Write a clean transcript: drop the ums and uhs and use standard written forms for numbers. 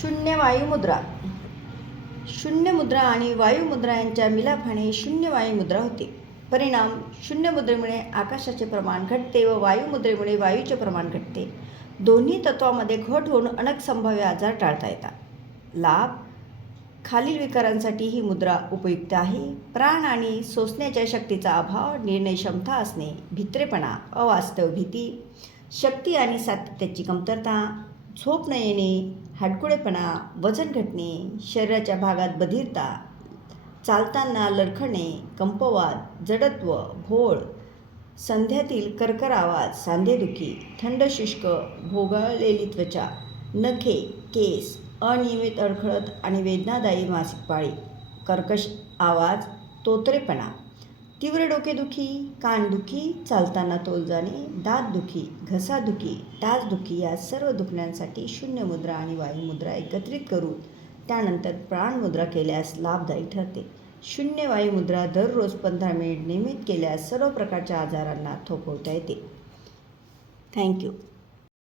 शून्य वायुमुद्रा. शून्य मुद्रा आणि वायुमुद्रा यांच्या मिलाफाने शून्य वायुमुद्रा होते. परिणाम: शून्य मुद्रेमुळे आकाशाचे प्रमाण घटते व वायुमुद्रेमुळे वायूचे प्रमाण घटते. दोन्ही तत्वामध्ये घट होऊन अनेक संभाव्य आजार टाळता येतात. लाभ: खालील विकारांसाठी ही मुद्रा उपयुक्त आहे. प्राण आणि सोसण्याच्या शक्तीचा अभाव, निर्णय क्षमता असणे, भित्रेपणा, अवास्तव भीती, शक्ती आणि सातत्याची कमतरता, झोप न येणे, हडकुळेपणा, वजन घटणे, शरीराच्या भागात बधिरता, चालताना लरखणे, कंपवात, जडत्व, भोळ, सांध्यातील कर्कर आवाज, सांधेदुखी, थंड शुष्क भोगाळलेली त्वचा, नखे, केस, अनियमित अडखळत आणि वेदनादायी मासिक पाळी, कर्कश आवाज, तोतरेपणा, तीव्र डोकेदुखी, कानदुखी, चालताना तोल जाणे, दातदुखी, घसादुखी, टाचदुखी या सर्व दुखण्यांसाठी शून्य मुद्रा आणि वायुमुद्रा एकत्रित करून त्यानंतर प्राणमुद्रा केल्यास लाभदायी ठरते. शून्य वायुमुद्रा दररोज 15 मिनिट नियमित केल्यास सर्व प्रकारच्या आजारांना थोपवता येते. थँक्यू.